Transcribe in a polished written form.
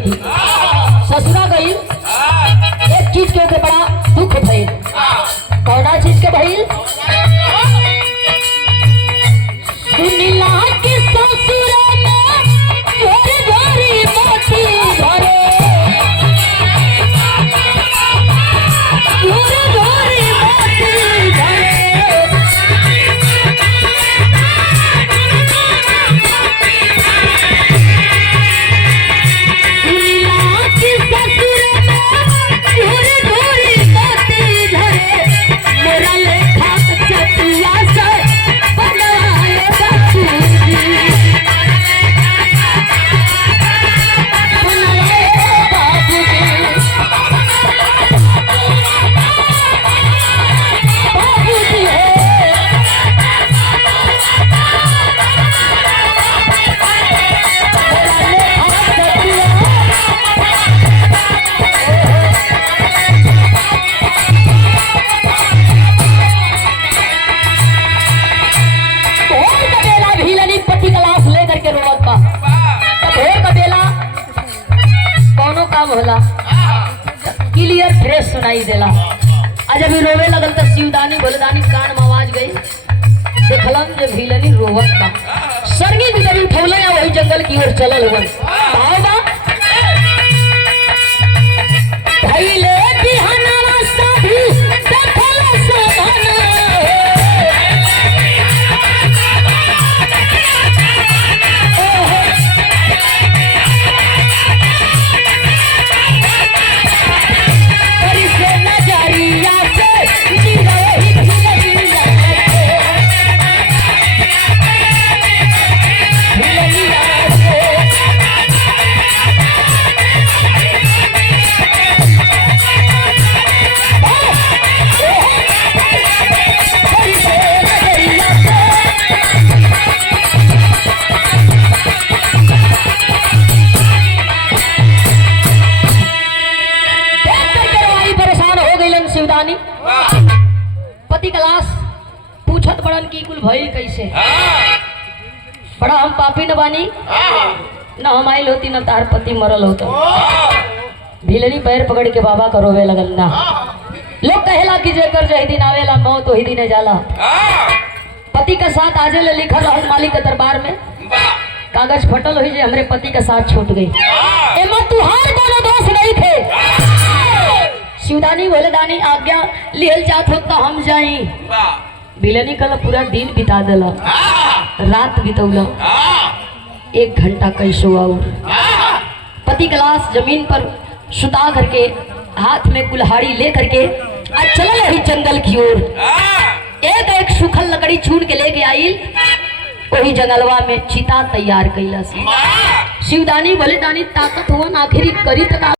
थी। ससुरा गई एक चीज के बड़ा दुख भइल। कौना चीज के भइल? सुनीला के ससुरा में घोरी घोरी मोती भरे, घोरी घोरी मोती भरे। होला क्लियर फ्रेश सुनाई देला। आज अभी रोवे लगल तो शिवदानी भोलदानी कान में आवाज गई, देखलन जे भीलनी रोवत बा। सरगी जब उठौले या वही जंगल की ओर चलल हुआ। भाव बा भइले बिहाना रास्ता भी देखल सभाना। पति कलाश पूछत बड़न की कुल भइल कैसे? बड़ा हम पापी न बानी, न हम आइल होती न तार पति मरल होता। भीलनी पैर पकड़ के बाबा का रोवे लगल ना। लोग कहेला कि जेकर जही दिन आवेला मौत वही दिन जाला। पति का साथ आजे ले लिखल रहल मालिक के दरबार में, कागज फटल हुई जे हमरे पति का साथ छूट गई। एमा तुहार कोनो दोष नहीं थे। शिवदानी भोलेदानी आज्ञा लिहल जात हो तो हम जाई। भीलनी कल पूरा दिन बिता दिला, रात बितौला, 1 घंटा कैसो और पति कलाश जमीन पर सुता करके हाथ में कुल्हाड़ी ले करके आज चला रही जंगल की ओर। एक सूखल लकड़ी छूट के लेके आई, वही जंगलवा में चिता तैयार कैला। शिवदानी भोलेदानी ताकत हुआ आखिरी करी तक